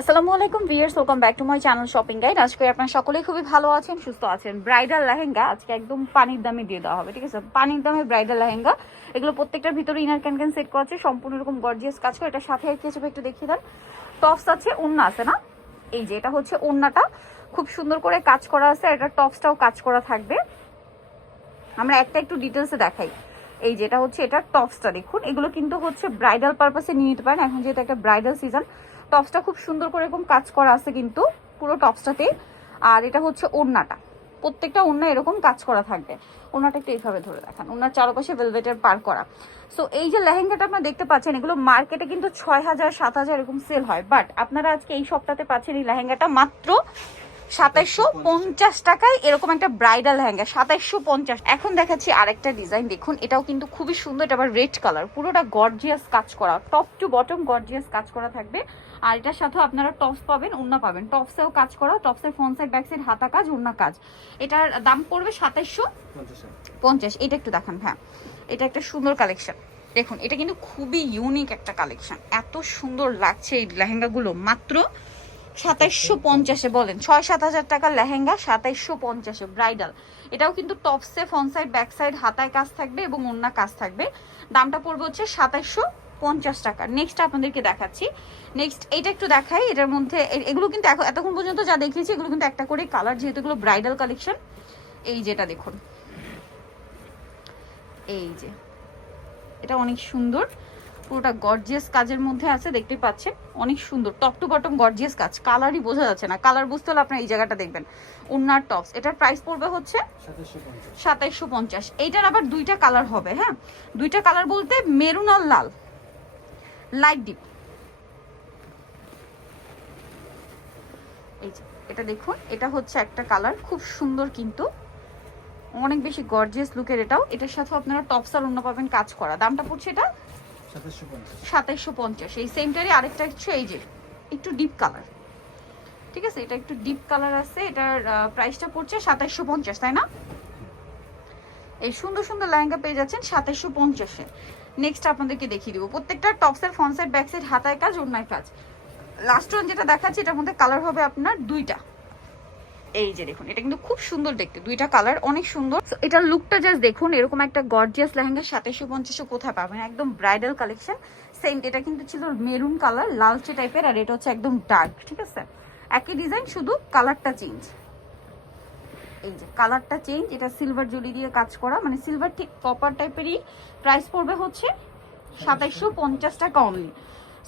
আসসালামু আলাইকুম viewers, welcome back to my channel shopping guide. আজকে আপনারা সকলেই খুবই ভালো আছেন, সুস্থ আছেন। ব্রাইডাল লেহেঙ্গা আজকে একদম পানির দামে দিয়ে দেওয়া হবে, ঠিক আছে? পানির দামে ব্রাইডাল লেহেঙ্গা, এগুলো প্রত্যেকটার ভিতরে ইনার ক্যান সেট করা আছে, সম্পূর্ণ এরকম গর্জিয়াস কাজ করে। এটার সাথে কি আছে একটু দেখিয়ে দেন। টপস আছে, ওড়না আছে না, এই যে এটা হচ্ছে ওড়নাটা, খুব সুন্দর করে কাজ করা আছে। এটা টপসটাও কাজ করা থাকবে। আমরা একটা একটু ডিটেলসে দেখাই। এই যেটা হচ্ছে এটা টপসটা দেখুন, এগুলো কিন্তু হচ্ছে ব্রাইডাল পারপাসে নিয়ে নিতে পারেন। এখন যেহেতু একটা ব্রাইডাল সিজন, টপসটা খুব সুন্দর করে এরকম কাজ করা আছে কিন্তু পুরো টপসটাতে। আর এটা হচ্ছে ওড়নাটা, প্রত্যেকটা ওড়না এরকম কাজ করা থাকবে। ওড়নাটা একটু এইভাবে ধরে দেখান, ওড়নার চারপাশে ভেলভেটের পার করা। সো এই যে লেহেঙ্গাটা আপনারা দেখতে পাচ্ছেন, এগুলো মার্কেটে কিন্তু 6000 7000 এরকম সেল হয়, বাট আপনারা আজকে এই সপ্তাহে পাচ্ছেন এই লেহেঙ্গাটা মাত্র 2750 টাকায়। এরকম একটা ব্রাইডাল লেহেঙ্গা 2750। এখন দেখাচ্ছি আরেকটা ডিজাইন, দেখুন এটাও কিন্তু খুবই সুন্দর। এটা আবার রেড কালার, পুরোটা গর্জিয়াস কাজ করা, টপ টু বটম গর্জিয়াস কাজ করা থাকবে। আর এটার সাথে আপনারা টপস পাবেন, ওড়না পাবেন। টপসেও কাজ করা, টপসের ফ্রন্ট সাইড ব্যাক সাইড হাতা কাজ, ওড়না কাজ। এটার দাম পড়বে 2750। এটা একটু দেখান। হ্যাঁ, এটা একটা সুন্দর কালেকশন দেখুন, এটা কিন্তু খুবই ইউনিক একটা কালেকশন। এত সুন্দর লাগছে এই লেহেঙ্গাগুলো মাত্র 2750-এ। বলেন 6-7 হাজার টাকার লেহেঙ্গা 2750-এ ব্রাইডাল। এটাও কিন্তু টপসে ফ্রন্ট সাইড ব্যাক সাইড হাতায় কাজ থাকবে এবং ওড়না কাজ থাকবে। দামটা পড়বে হচ্ছে 2750 টাকা। নেক্সট আপনাদেরকে দেখাচ্ছি, নেক্সট এটা একটু দেখাই। এটার মধ্যে এগুলো কিন্তু এতক্ষণ পর্যন্ত যা দেখিয়েছি এগুলো কিন্তু একটা করে কালার, যেহেতু এগুলো ব্রাইডাল কালেকশন। এই যেটা দেখুন, এই যে এটা অনেক সুন্দর, পুরোটা গর্জিয়াস কাজের মধ্যে আছে, দেখতে পাচ্ছেন অনেক সুন্দর। টপ টু বটম গর্জিয়াস কাজ, কালারই বোঝা যাচ্ছে না। কালার বুঝতে হলে আপনার এই জায়গাটা দেখবেন। ওনার টপস, এটার প্রাইস পড়বে হচ্ছে 2750। এইটার আবার দুইটা কালার হবে। হ্যাঁ, দুইটা কালার বলতে মেরুন আর লাল, লাইট ডিপ। এই যে এটা দেখুন, এটা হচ্ছে একটা কালার, খুব সুন্দর কিন্তু অনেক বেশি গর্জিয়াস লুকের। এটার সাথে আপনারা টপস আর ওড়না পাবেন কাজ করা। দামটা পড়ছে এটা 2750। এই সেমটারই আরেকটা হচ্ছে এই যে একটু ডিপ কালার, ঠিক আছে? এটা একটু ডিপ কালার আছে, এটার প্রাইসটা পড়ছে 2750, তাই না? এই সুন্দর সুন্দর লেহেঙ্গা পেয়ে যাচ্ছেন 2750-এ। নেক্সট আপনাদেরকে দেখিয়ে দিব প্রত্যেকটা টপসের ফ্রন্ট সাইড ব্যাক সাইড হাতায় কাজ, ওড়নায় কাজ। লাস্ট ওয়ান যেটা দেখাচ্ছি, এটার মধ্যে কালার হবে আপনার দুইটা। এই যে দেখুন, এটা কিন্তু খুব সুন্দর দেখতে, দুইটা কালার অনেক সুন্দর। এটার লুকটা জাস্ট দেখুন, এরকম একটা গর্জিয়াস লেহেঙ্গা 2750 কোথায় পাবেন? একদম ব্রাইডাল কালেকশন। সেম এটা কিন্তু ছিল মেরুন কালার, লালচে টাইপের, আর এটা হচ্ছে একদম ডার্ক, ঠিক আছে? একই ডিজাইন, শুধু কালারটা চেঞ্জ। এই যে কালারটা চেঞ্জ, এটা সিলভার জরি দিয়ে কাজ করা, মানে সিলভার ঠিক কপার টাইপেরই। প্রাইস পড়বে হচ্ছে 2750 টাকা অনলি।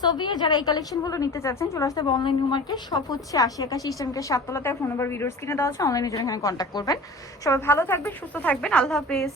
সো ভিউয়ার, যারা এই কালেকশনগুলো নিতে চাচ্ছেন চলে আসতে হবে অনলাইন নিউ মার্কেট। সব হচ্ছে 8081 ইস্টার্নকে 7 তলাতে। ফোন নাম্বার ভিডিওর স্ক্রিনে দেওয়া আছে, অনলাইনে জন্য এখানে কন্ট্যাক্ট করবেন। সবাই ভালো থাকবেন, সুস্থ থাকবেন, আল্লাহ হাফেজ।